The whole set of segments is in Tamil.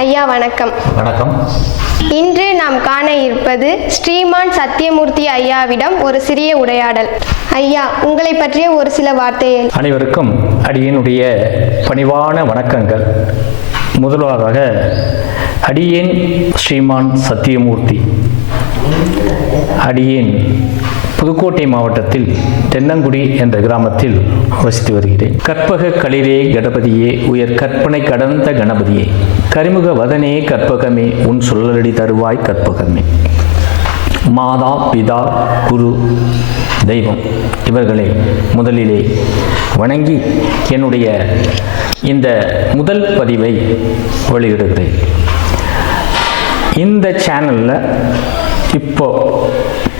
ஐயா வணக்கம். வணக்கம். இன்று நாம் காண இருப்பது ஸ்ரீமான் சத்தியமூர்த்தி ஐயாவிடம் ஒரு சிறிய உரையாடல். ஐயா, உங்களை பற்றிய ஒரு சில வார்த்தைகள். அனைவருக்கும் அடியேனுடைய பணிவான வணக்கங்கள். முதலாவதாக அடியேன் ஸ்ரீமான் சத்தியமூர்த்தி. அடியேன் புதுக்கோட்டை மாவட்டத்தில் தென்னங்குடி என்ற கிராமத்தில் வசித்து வருகிறேன். கற்பக களிரே கணபதியே, உயர் கற்பனை கடந்த கணபதியே, கரிமுக வதனே கற்பகமே, உன் சொல்லடி தருவாய் கற்பகமே. மாதா பிதா குரு தெய்வம் இவர்களை முதலிலே வணங்கி என்னுடைய இந்த முதல் பதிவை வெளியிடுகிறேன். இந்த சேனலில் இப்போ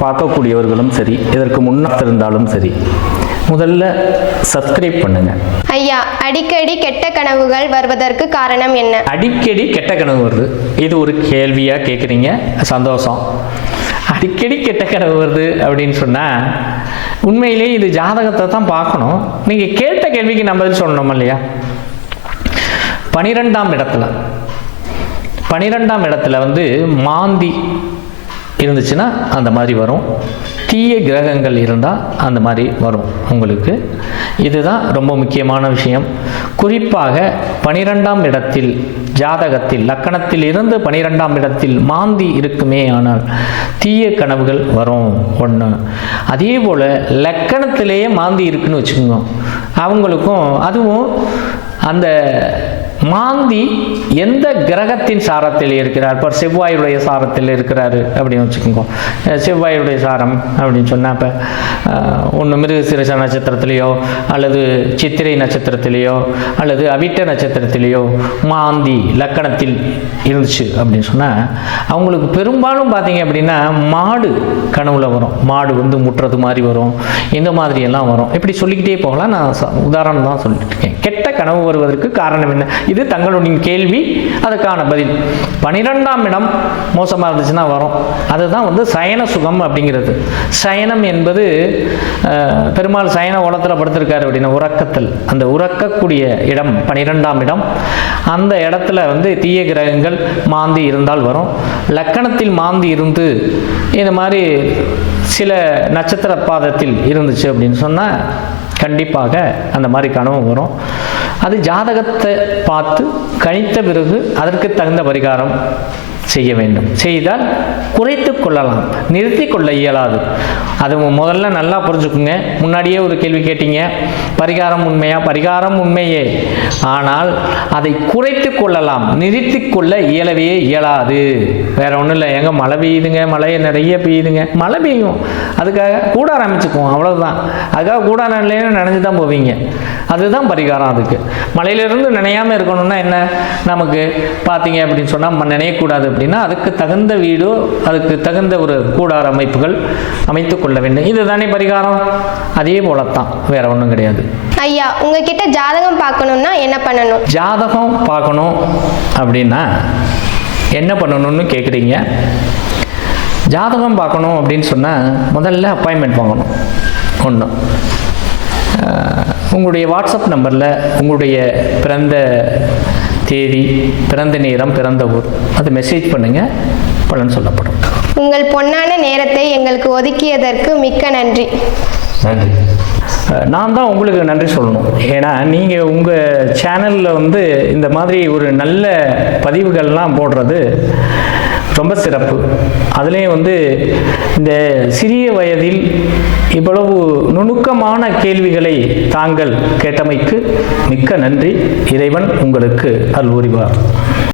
பார்க்கக்கூடியவர்களும் சரி, இதற்கு முன்னால் இருந்தாலும் சரி, முதல்ல சப்ஸ்கிரைப் பண்ணுங்க. ஐயா, அடிக்கடி கெட்ட கனவுகள் வருவதற்கு காரணம் என்ன? அடிக்கடி கெட்ட கனவு வருது, இது ஒரு கேள்வியாக கேட்குறீங்க, சந்தோஷம். அடிக்கடி கெட்ட கனவு வருது அப்படின்னு சொன்னால் உண்மையிலே இது ஜாதகத்தை தான் பார்க்கணும். நீங்கள் கேட்ட கேள்விக்கு நம்ம பதில் சொல்லணும் இல்லையா? 12ஆம் இடத்துல மாந்தி இருந்துச்சுன்னா அந்த மாதிரி வரும். தீய கிரகங்கள் இருந்தால் அந்த மாதிரி வரும் உங்களுக்கு. இதுதான் ரொம்ப முக்கியமான விஷயம். குறிப்பாக 12ஆம் இடத்தில் ஜாதகத்தில் லக்கணத்தில் இருந்து 12ஆம் இடத்தில் மாந்தி இருக்குமே ஆனால் தீய கனவுகள் வரும் ஒன்று. அதே போல் லக்கணத்திலேயே மாந்தி இருக்குன்னு வச்சுக்கோங்க, அவங்களுக்கும் அதுவும் அந்த மாந்தி எந்த கிரகத்தின் சாரத்தில் இருக்கிறார். இப்போ செவ்வாயுடைய சாரத்தில் இருக்கிறாரு அப்படின்னு வச்சுக்கோங்க. செவ்வாயுடைய சாரம் அப்படின்னு சொன்னால் இப்போ ஒன்று மிருகசீரிஷ நட்சத்திரத்திலேயோ அல்லது சித்திரை நட்சத்திரத்திலேயோ அல்லது அவிட்ட நட்சத்திரத்திலேயோ மாந்தி லக்கணத்தில் இருந்துச்சு அப்படின்னு சொன்னால் அவங்களுக்கு பெரும்பாலும் பார்த்தீங்க அப்படின்னா மாடு கனவுல வரும். மாடு முட்டுறது மாதிரி வரும், இந்த மாதிரியெல்லாம் வரும். இப்படி சொல்லிக்கிட்டே போகலாம். நான் உதாரணம் தான் சொல்லிட்டு இருக்கேன். கெட்ட கனவு வருவதற்கு காரணம் என்ன? இது தங்களுடைய கேள்வி, அதுக்கான பதில். 12ஆம் இடம் மோசமாக இருந்துச்சுன்னா வரும். அதுதான் சயன சுகம் அப்படிங்கிறது. சயனம் என்பது பெருமாள் சயன ஓலத்தில் படுத்திருக்காரு அப்படின்னா உறக்கத்தில், அந்த உறக்கக்கூடிய இடம் 12ஆம் இடம். அந்த இடத்துல தீய கிரகங்கள் மாந்தி இருந்தால் வரும். லக்கணத்தில் மாந்தி இருந்து இந்த மாதிரி சில நட்சத்திர பாதத்தில் இருந்துச்சு அப்படின்னு சொன்னால் கண்டிப்பாக அந்த மாதிரி கனவு வரும். அது ஜாதகத்தை பார்த்து கணித்த பிறகு அதற்கு தகுந்த பரிகாரம் செய்ய வேண்டும். செய்தால் குறைத்து கொள்ளலாம், நிறுத்தி கொள்ள இயலாது. அது முதல்ல நல்லா புரிஞ்சுக்குங்க. முன்னாடியே ஒரு கேள்வி கேட்டீங்க, பரிகாரம் உண்மையா? பரிகாரம் உண்மையே, ஆனால் அதை குறைத்து கொள்ளலாம், நிறுத்தி கொள்ள இயலவே இயலாது. வேற ஒன்றும் இல்லை. எங்க மழை பெய்யுதுங்க, மழையை நிறைய பெய்யுதுங்க, மழை பெய்யும், அதுக்காக கூடார அமைச்சுக்குவோம், அவ்வளவுதான். அதுக்காக கூடார இல்லைன்னு நினைஞ்சு தான் போவீங்க. அதுதான் பரிகாரம். அதுக்கு மழையிலிருந்து நினையாம இருக்கணும்னா என்ன, நமக்கு பார்த்தீங்க அப்படின்னு சொன்னால் நினையக்கூடாது அப்படின்னா அதுக்கு தகுந்த வீடோ அதுக்கு தகுந்த ஒரு கூடார அமைப்புகள் அமைத்துக் கொள்ள வேண்டும். இதுதானே பரிகாரம். அதே போலத்தான், வேற ஒன்றும் கிடையாது. ஐயா, உங்ககிட்ட ஜாதகம் பார்க்கணும்னா என்ன பண்ணணும்? ஜாதகம் பார்க்கணும் அப்படின்னா என்ன பண்ணணும்னு கேட்குறீங்க. ஜாதகம் பார்க்கணும் அப்படின்னு சொன்னால் முதல்ல அப்பாயின்மெண்ட் வாங்கணும். ஒன்று, உங்களுடைய வாட்ஸ்அப் நம்பரில் உங்களுடைய பிறந்த தேதி, பிறந்த நேரம், பிறந்த ஊர் அது மெசேஜ் பண்ணுங்கள், பலன் சொல்லப்படும். உங்கள் பொன்னான நேரத்தை எங்களுக்கு ஒதுக்கியதற்கு மிக்க நன்றி. நன்றி. நான் தான் உங்களுக்கு நன்றி சொல்லணும். ஏன்னா நீங்கள் உங்கள் சேனலில் இந்த மாதிரி ஒரு நல்ல பதிவுகள்லாம் போடுறது ரொம்ப சிறப்பு. அதுலேயும் இந்த சிறிய வயதில் இவ்வளவு நுணுக்கமான கேள்விகளை தாங்கள் கேட்டமைக்கு மிக்க நன்றி. இறைவன் உங்களுக்கு அருள் புரிவார்.